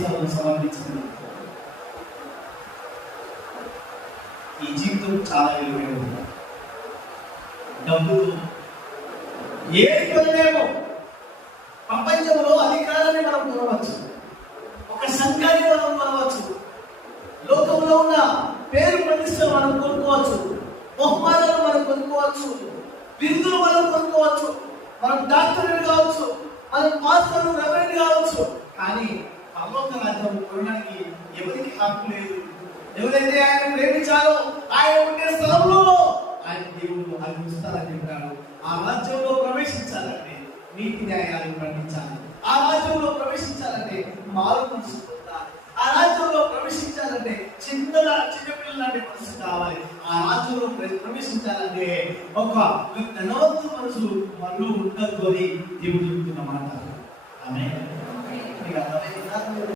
సమర్పించింది. ఈ జీవితం చాలా విలువైనది. డబ్బులు ఏది కొనలేమో. ప్రపంచంలో అధికారాన్ని మనం కొనవచ్చు, ఒక సంఘాన్ని మనం కొనవచ్చు, లోకంలో ఉన్న పేరు ప్రతిష్టలు మనం కొనుక్కోవచ్చు, బహుమానాలు మనం కొనుక్కోవచ్చు, బిరుదులు మనం కొనుక్కోవచ్చు, మనం డాక్టర్లు కావచ్చు, మనం మాస్టర్లు రెవరెండ్ కావచ్చు. కానీ పరలోక రాజ్యం కొనడానికి ఎవరికి హక్కు లేదు. ఎవరైతే ఆయన ప్రేమించాలో ఆయన ఉండే స్థలంలో ఆయన దేవుడు అనుభవిస్తారని చెప్పాడు. ఆ రాజ్యంలో ప్రవేశించాలంటే నీతి న్యాయాలు పండించాలి. ఆ రాజ్యంలో ప్రవేశించాలంటే మారు మనసు పొందాలి. ఆ రాజ్యంలో ప్రవేశించాలంటే చిన్నపిల్లలాంటి మనసు కావాలి. ఆ రాజ్యంలో ప్రవేశించాలంటే ఒక ధనవంతు మనసు మనలో ఉండదు అని దేవుడు చెబుతున్న మాట. ఆమేన్.